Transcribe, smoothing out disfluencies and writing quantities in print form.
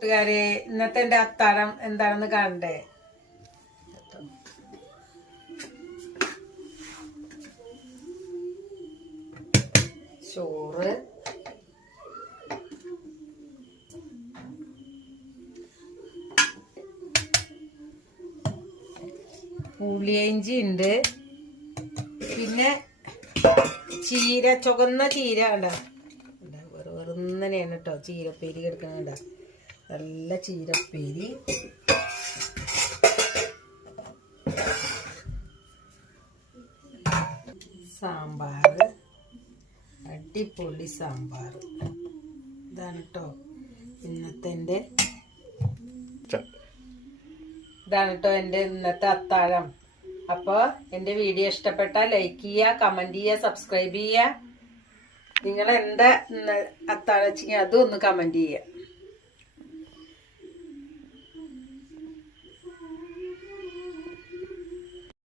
കൂട്ടുകാരെ, ഇന്നത്തെ എന്റെ അത്താഴം എന്താണെന്ന് കാണണ്ടേ? ചോറ്, പുളിയിഞ്ചി ഉണ്ട്, പിന്നെ ചീര, ചുവന്ന ചീര കണ്ട വെറുതെയാണ് കേട്ടോ ചീരപ്പേരി കിടക്കുന്നുണ്ട. നല്ല ചീരപ്പേരി, സാമ്പാർ, അടിപൊളി സാമ്പാർ. ഇതാണ് കേട്ടോ ഇന്നത്തെ ഇന്നത്തെ അത്താഴം. അപ്പോൾ എൻ്റെ വീഡിയോ ഇഷ്ടപ്പെട്ടാൽ ലൈക്ക് ചെയ്യുക, കമൻറ്റ് ചെയ്യുക, സബ്സ്ക്രൈബ് ചെയ്യുക. നിങ്ങൾ എന്താ അത്താഴം വെച്ചെങ്കിൽ അതും ഒന്ന് കമൻറ്റ് ചെയ്യുക.